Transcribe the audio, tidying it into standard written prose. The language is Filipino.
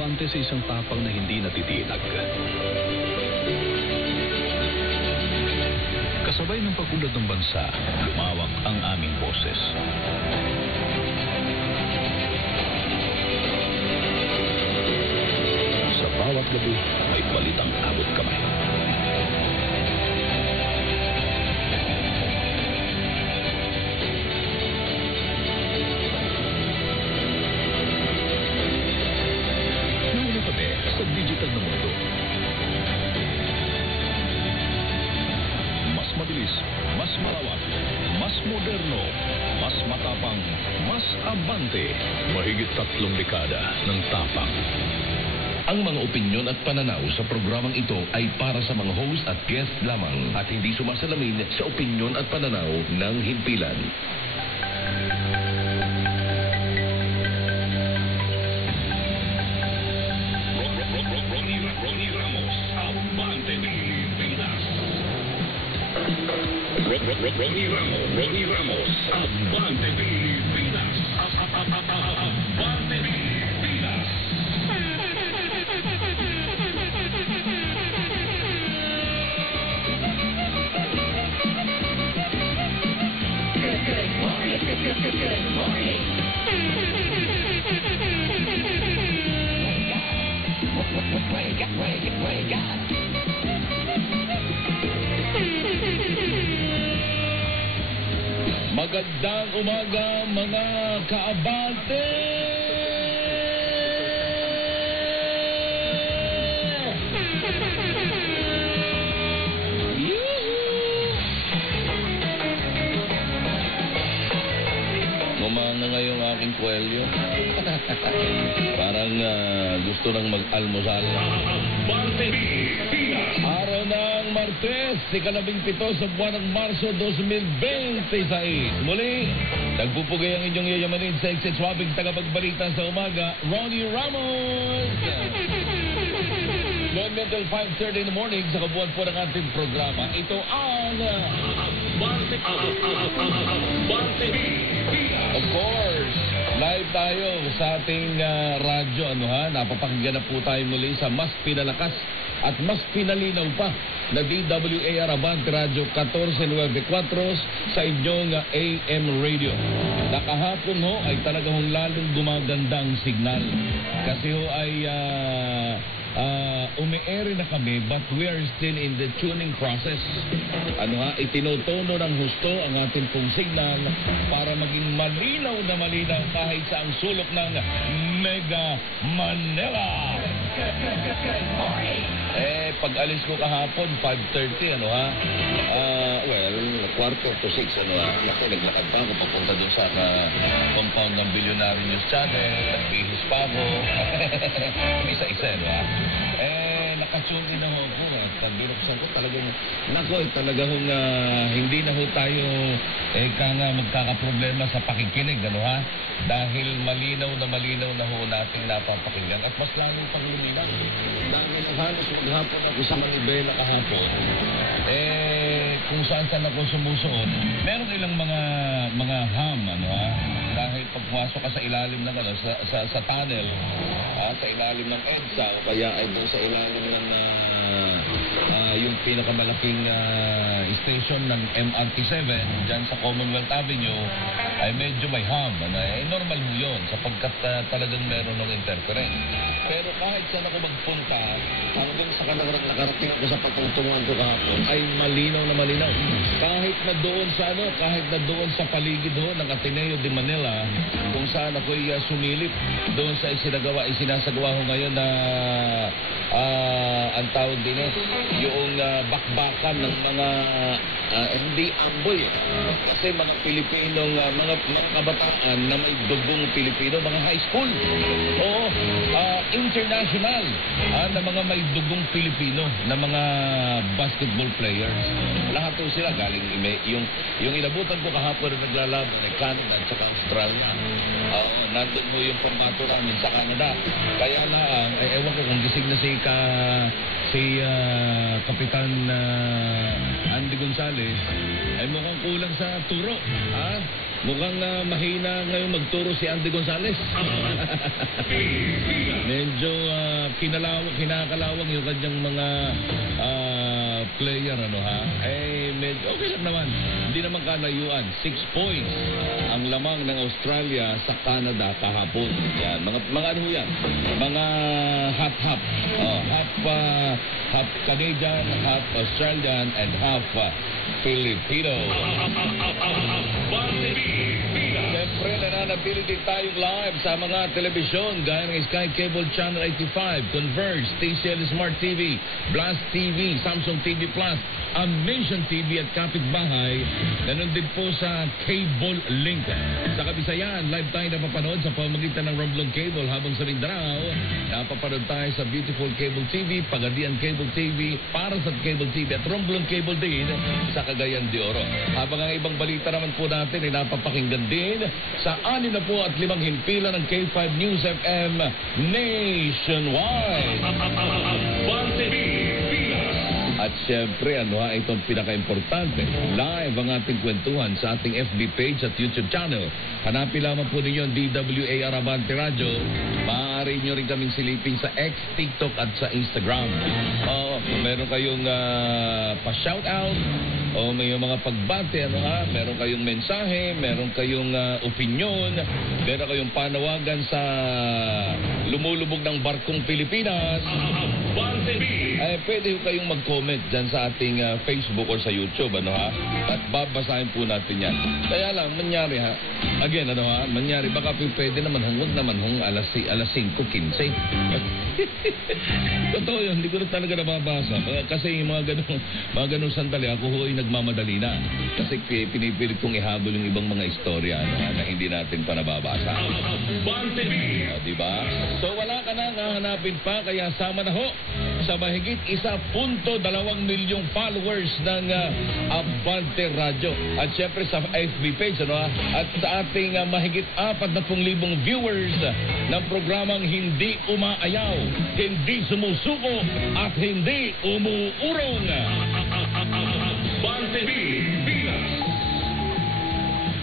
abante sa isang tapang na hindi natitinag. Kasabay ng pag-unlad ng bansa, lumawak ang aming boses. Sa bawat gabi, may balitang abot kamay. Nauna kami sa digital na mundo. Mas mabilis, mas malawak, mas moderno, mas matapang, mas abante. Mahigit 3 dekada ng tapang. Ang mga opinyon at pananaw sa programang ito ay para sa mga host at guest lamang at hindi sumasalamin sa opinyon at pananaw ng himpilan. Ronnie Ramos, Abante Pilipinas. Ronnie Ramos, Abante Pilipinas. Abante Pilipinas. Good morning. Wake up. Magandang umaga mga kaabante! Gumana ngayong aking kwelyo. Parang gusto nang mag-almusal. Abante Pilipinas. Araw ng Martes, ika-17 sa buwan ng Marso 2026. Muli, nagpupugay ang inyong yayamanin sa ekseswabing tagapagbalita sa umaga, Ronnie Ramos. Noon until 5:30 in the morning sa kabuuan po ng ating programa. Ito ang Abante Pilipinas. of course, live tayo sa ating radyo. Napapakinggan na po tayo muli sa mas pinalakas at mas pinalinaw pa na DWAR Abante Radio 1494 sa inyong AM radio. Nakahapon ho ay talagang lalong gumaganda ang signal. Kasi ho ay umi-air na kami but we are still in the tuning process. Itinotono ng husto ang ating pong signal para maging malinaw na malinaw kahit sa ang sulok ng Mega Manila. Good morning. Pag alis ko kahapon, 5:30, well, 5:45, naglakad pa ako papunta doon sa compound ng Billionaire News Channel, nagbihis pa ako, isa-isa, nakatune in ako at binuksan ko talagang, hindi na ho tayo, magkakaproblema sa pakikinig, dahil malinaw na ho nating napapakinggan at mas lalo pang luminaw. Dahil halos maghapon ako sa Manibela kahapon, kung saan ako sumusuot, meron ilang mga ham, dahil pagpasok ka sa ilalim ng sa tunnel, sa ilalim ng EDSA o kaya ay doon sa ilalim ng yung pinakamalaking station ng MRT7 dyan sa Commonwealth Avenue ay medyo may ham. Normal mo yun sapagkat talagang meron ng interference. Pero kahit saan ako magpunta, hanggang sa nakarating ako sa pagtungtungan ko kahapon, ay malinaw na malinaw. Kahit na doon sa paligid ho ng Ateneo de Manila, kung saan ako'y sumilip, doon sa isinasagawa ko ngayon na ang tawag din yung bakbakan ng mga hindi amboy. Kasi mga Pilipinong, mga kabataan na may dugong Pilipino, mga high school. Oo, international na mga may dugong Pilipino na mga basketball players. Lahat po sila galing yung inabutan ko kahapon na naglalaban ay Canada at saka Australia. Nandun mo yung pambato namin sa Canada. Kaya na, ewan ko kung gising na si Kapitan Andy Gonzales ay mukhang kulang sa turo. Mukhang mahina ngayon magturo si Andy Gonzales. Medyo kinakalawang yung kanyang mga player, ano ha? Medyo okay lang naman. Hindi naman kalayuan. 6 points ang lamang ng Australia sa Canada kahapon. Yan, mga ano yan? Mga half-half. Half Canadian, half Australian, and half Filipino. Abante Pilipinas. Siyempre, nananabili din tayong live sa mga telebisyon gaya ng Sky Cable Channel 85, Converge, TCL Smart TV, Blast TV, Samsung TV Plus, Amazing TV at Kapitbahay. Ganon din po sa Cable Link. Sa Kabisayan, live tayo napapanood sa pamamagitan ng Romblon Cable, habang sa Mindanao, napapanood tayo sa Beautiful Cable TV, Pagadian Cable TV, Parasat Cable TV at Romblon Cable din sa Cagayan de Oro. Habang ang ibang balita naman po natin ay napapakinggan din sa 6 na po at 5 himpilan ng K5 News FM nationwide. Abante Pilipinas. At syempre, itong pinaka-importante, live ang ating kwentuhan sa ating FB page at YouTube channel. Hanapin lamang po ninyo ang DWAR Abante Radio. Maaari nyo rin kaming silipin sa X, TikTok at sa Instagram. Kung meron kayong pa-shoutout o may mga pagbate, meron kayong mensahe, meron kayong opinion, meron kayong panawagan sa lumulubog ng barkong Pilipinas, Abante Pilipinas. pwede kayong mag-comment dyan sa ating Facebook or sa YouTube, At babasahin po natin yan. Kaya lang, manyari manyari, baka pwede naman, huwag naman alas 5:15. Totoo yun, hindi ko na talaga nababasa. Kasi yung mga ganun sandali, ako ho'y nagmamadali na. Kasi pinipilit kong ihabol yung ibang mga istorya, na hindi natin pa nababasa. Abante Pilipinas. Diba? So wala ka na hahanapin pa, kaya sama na ho sa mahigit 1.2 milyong followers ng Abante Radio. At syempre sa FB page, at sa ating mahigit 40,000 viewers ng programang Hindi Umaayaw, Hindi Sumusuko at Hindi Umuurong. Abante Pilipinas.